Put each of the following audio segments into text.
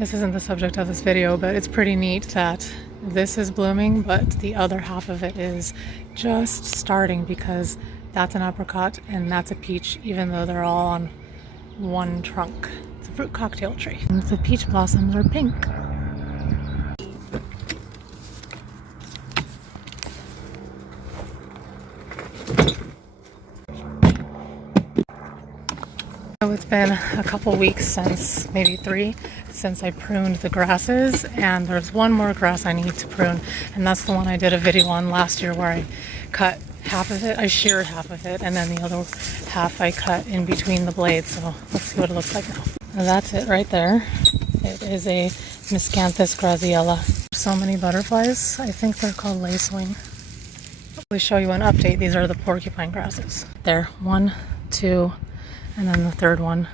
This isn't the subject of this video, but it's pretty neat that this is blooming, but the other half of it is just starting, because that's an apricot and that's a peach, even though they're all on one trunk. It's a fruit cocktail tree. And the peach blossoms are pink. So it's been a couple weeks, since maybe 3, since I pruned the grasses, and there's one more grass I need to prune, and that's the one I did a video on last year where I cut half of it, I sheared half of it, and then the other half I cut in between the blades. So let's see what it looks like now. And that's it right there. It is a Miscanthus Graziella. So many butterflies. I think they're called lacewing. I'll show you an update. These are the porcupine grasses. There, 1, 2, and then the third one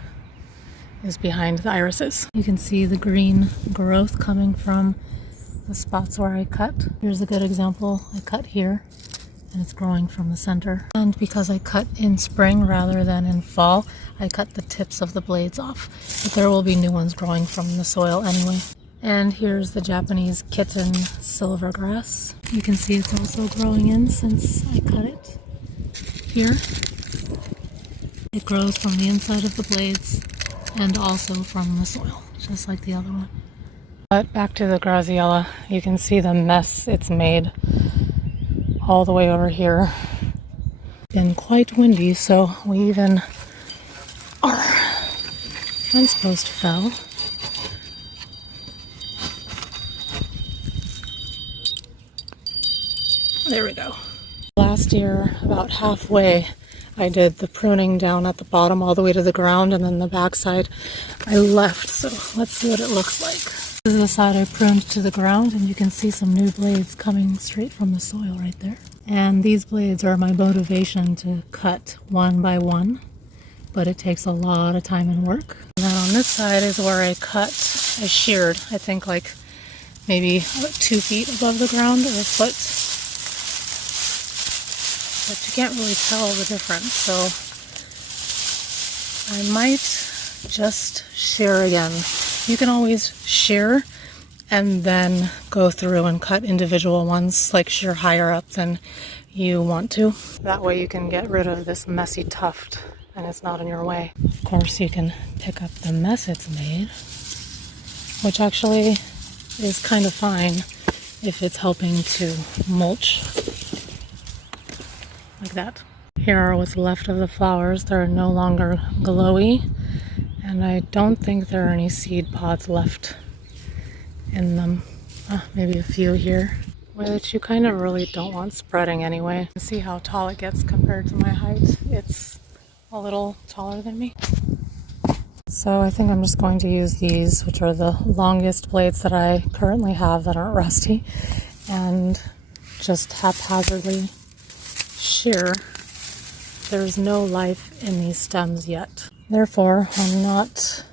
is behind the irises. You can see the green growth coming from the spots where I cut. Here's a good example. I cut here and it's growing from the center. And because I cut in spring rather than in fall, I cut the tips of the blades off. But there will be new ones growing from the soil anyway. And here's the Japanese kitten silvergrass. You can see it's also growing in since I cut it here. It grows from the inside of the blades and also from the soil, just like the other one. But back to the Graziella, you can see the mess it's made all the way over here. It's been quite windy, so our fence post fell. There we go. Last year, about halfway, I did the pruning down at the bottom all the way to the ground, and then the back side I left. So let's see what it looks like. This is the side I pruned to the ground, and you can see some new blades coming straight from the soil right there. And these blades are my motivation to cut one by one, but it takes a lot of time and work. And then on this side is where I sheared, I think like maybe 2 feet above the ground or a foot. But you can't really tell the difference, so I might just shear again. You can always shear and then go through and cut individual ones, like shear higher up than you want to. That way you can get rid of this messy tuft and it's not in your way. Of course, you can pick up the mess it's made, which actually is kind of fine if it's helping to mulch. Like that. Here are what's left of the flowers. They're no longer glowy, and I don't think there are any seed pods left in them. Maybe a few here, which you kind of really don't want spreading anyway. See how tall it gets compared to my height. It's a little taller than me. So I think I'm just going to use these, which are the longest blades that I currently have that aren't rusty, and just haphazardly shear. There's no life in these stems yet. Therefore, I'm not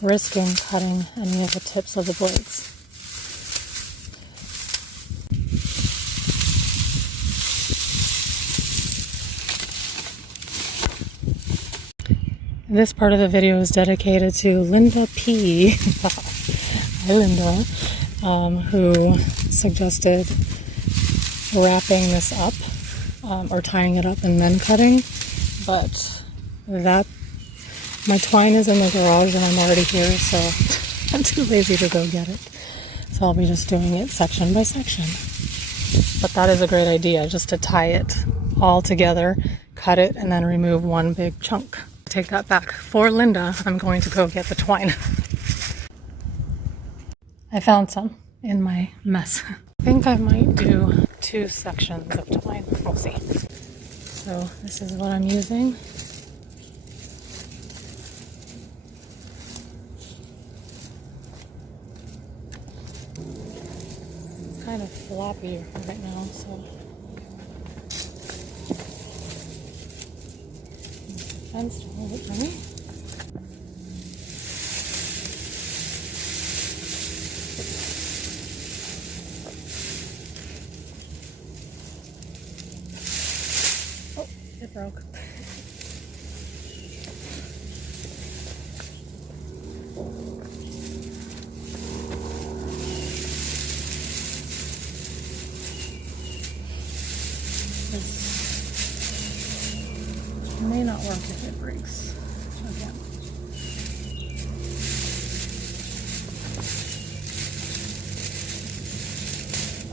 risking cutting any of the tips of the blades. This part of the video is dedicated to Linda P. Hi, Linda, who suggested wrapping this up. Or tying it up and then cutting, but my twine is in the garage and I'm already here, so I'm too lazy to go get it. So I'll be just doing it section by section. But that is a great idea, just to tie it all together, cut it, and then remove one big chunk. Take that back. For Linda, I'm going to go get the twine. I found some in my mess. I think I might do 2 sections of twine. We'll see. So this is what I'm using. It's kind of floppy right now, so fence to hold it for me. It broke.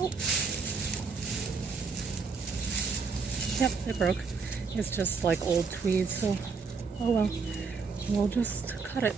Oh. Yep, it broke. It's just like old tweed, so oh well. We'll just cut it.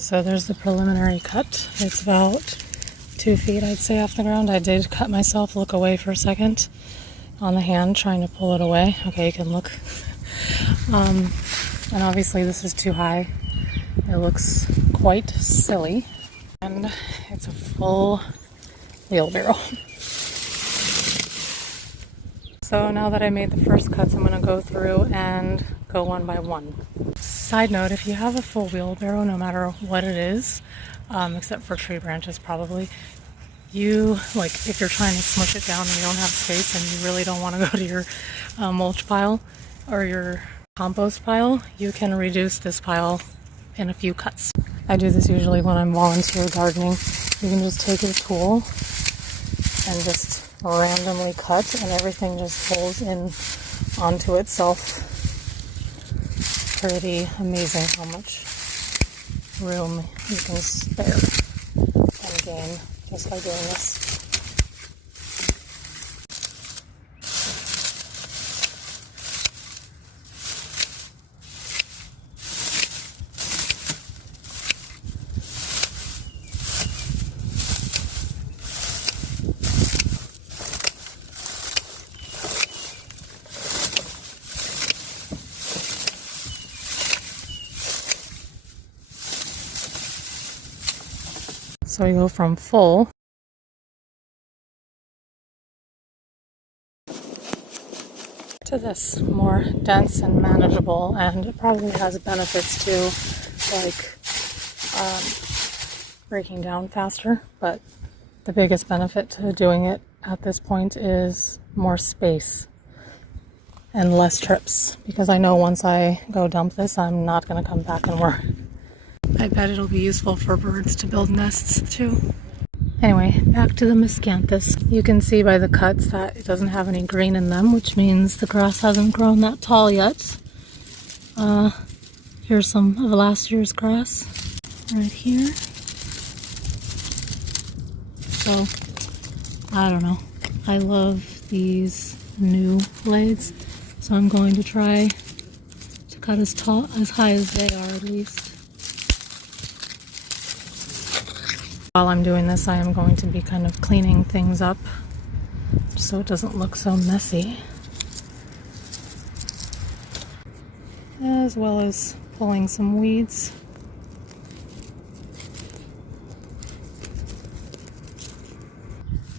So there's the preliminary cut. It's about 2 feet, I'd say, off the ground. I did cut myself, look away for a second on the hand, trying to pull it away. Okay, you can look. And obviously this is too high. It looks quite silly. And it's a full wheelbarrow. So now that I made the first cuts, I'm going to go through and go one by one. Side note, if you have a full wheelbarrow, no matter what it is, except for tree branches probably, if you're trying to smush it down and you don't have space and you really don't want to go to your mulch pile or your compost pile, you can reduce this pile in a few cuts. I do this usually when I'm volunteer gardening. You can just take your tool and just randomly cut and everything just pulls in onto itself. Pretty amazing how much room you can spare and gain just by doing this. So we go from full to this, more dense and manageable, and it probably has benefits too, like breaking down faster, but the biggest benefit to doing it at this point is more space and less trips, because I know once I go dump this, I'm not going to come back and work. I bet it'll be useful for birds to build nests too. Anyway, back to the miscanthus. You can see by the cuts that it doesn't have any green in them, which means the grass hasn't grown that tall yet. Here's some of last year's grass right here. So, I don't know. I love these new blades, so I'm going to try to cut as high as they are at least. While I'm doing this, I am going to be kind of cleaning things up so it doesn't look so messy, as well as pulling some weeds.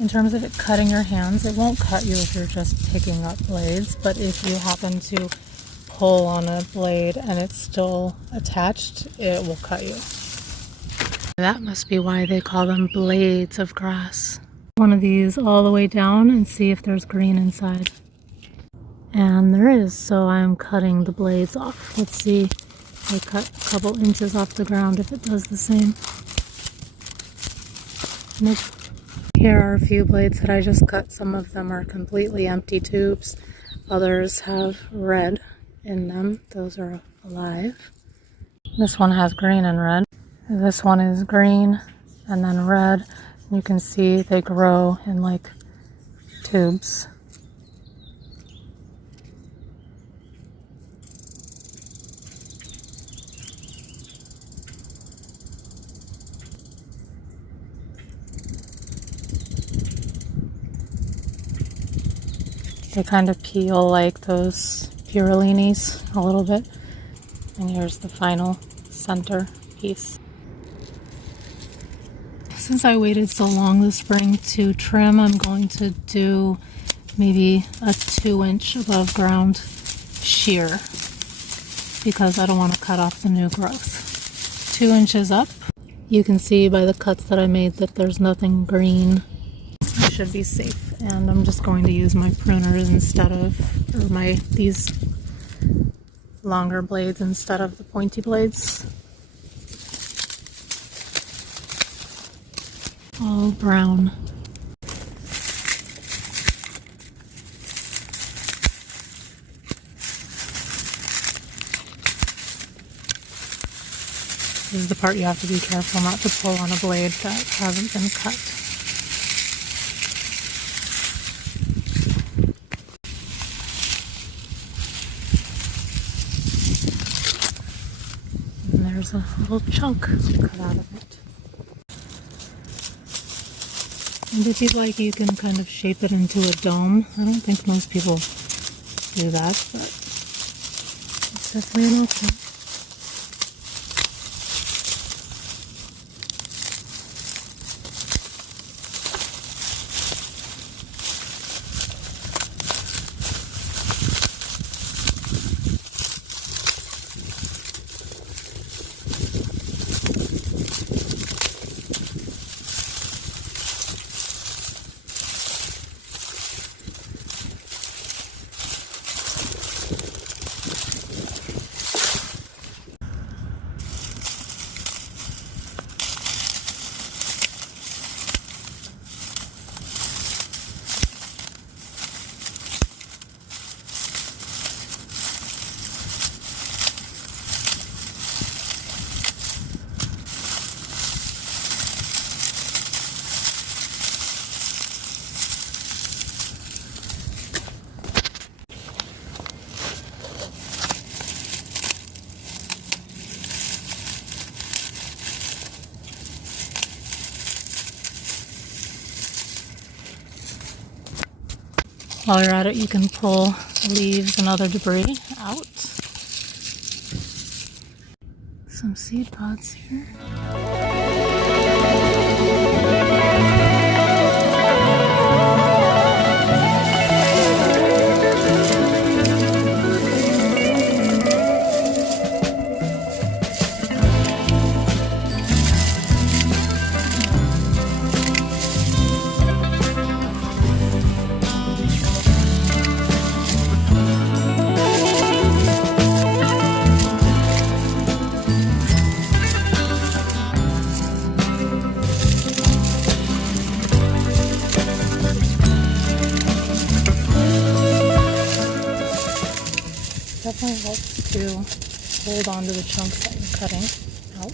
In terms of it cutting your hands, it won't cut you if you're just picking up blades, but if you happen to pull on a blade and it's still attached, it will cut you. That must be why they call them blades of grass. One of these all the way down and see if there's green inside. And there is, so I'm cutting the blades off. Let's see, I cut a couple inches off the ground if it does the same. Nope. Here are a few blades that I just cut. Some of them are completely empty tubes. Others have red in them. Those are alive. This one has green and red. This one is green and then red. You can see they grow in like tubes. They kind of peel like those Purelinis a little bit. And here's the final center piece. Since I waited so long this spring to trim, I'm going to do maybe a 2-inch above ground shear because I don't want to cut off the new growth. 2 inches up. You can see by the cuts that I made that there's nothing green. I should be safe. And I'm just going to use my pruners instead of, or these longer blades instead of the pointy blades. All brown. This is the part you have to be careful not to pull on a blade that hasn't been cut. And there's a little chunk cut out of it. And if you'd like, you can kind of shape it into a dome. I don't think most people do that, but it's definitely an option. While you're at it, you can pull leaves and other debris out. Some seed pods here. Definitely helps to hold on to the chunks that you're cutting out.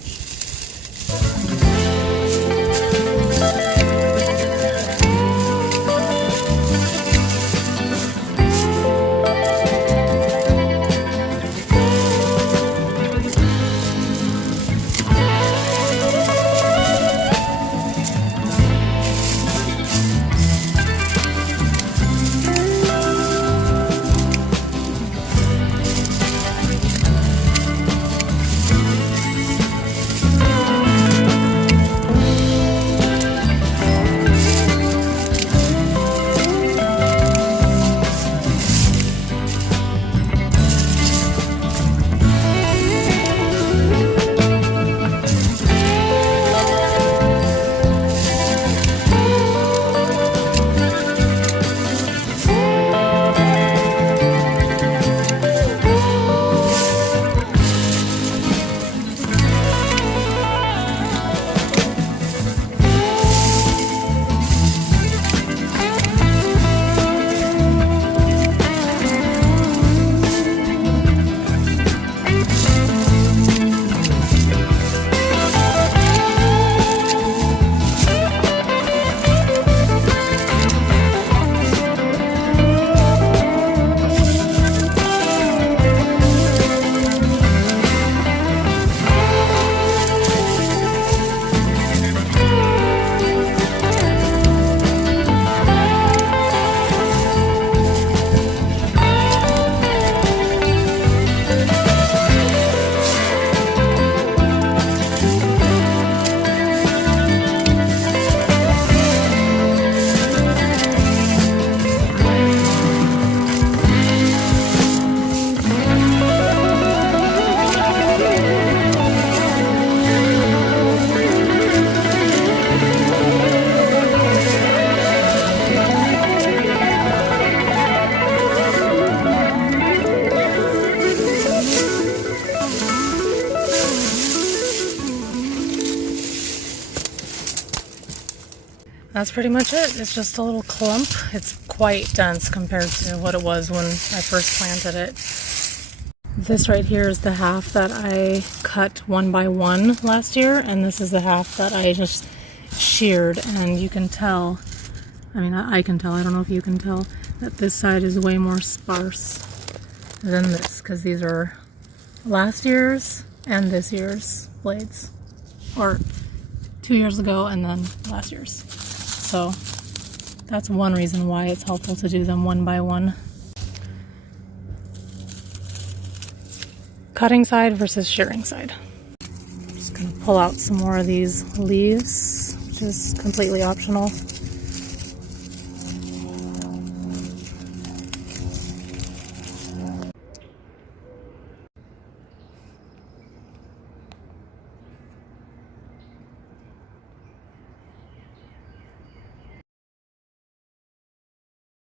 That's pretty much it. It's just a little clump. It's quite dense compared to what it was when I first planted it. This right here is the half that I cut 1 by 1 last year, and this is the half that I just sheared, and you can tell, I mean, I can tell, I don't know if you can tell, that this side is way more sparse than this, because these are last year's and this year's blades, or 2 years ago and then last year's. So that's one reason why it's helpful to do them 1 by 1. Cutting side versus shearing side. I'm just gonna pull out some more of these leaves, which is completely optional.